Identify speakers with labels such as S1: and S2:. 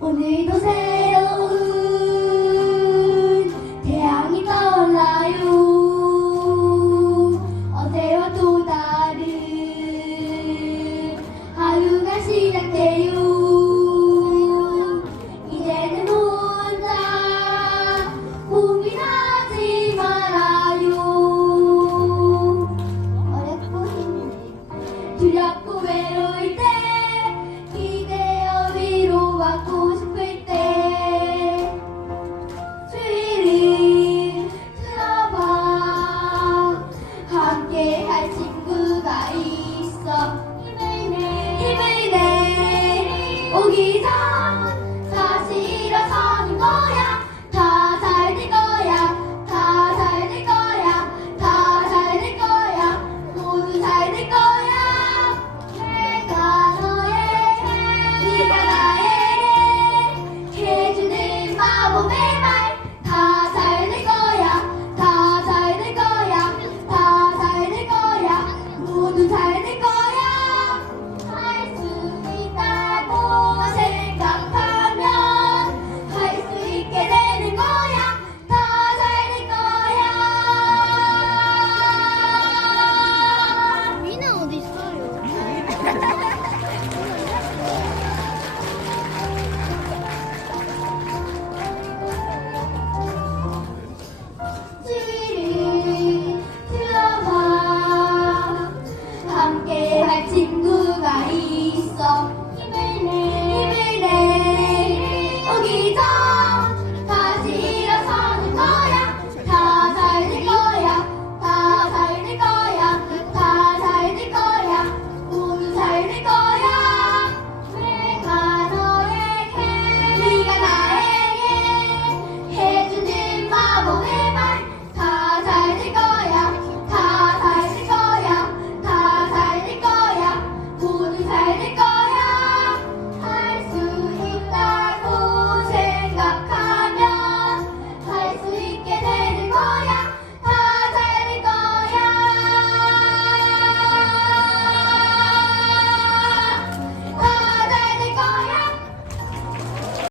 S1: 오늘도 새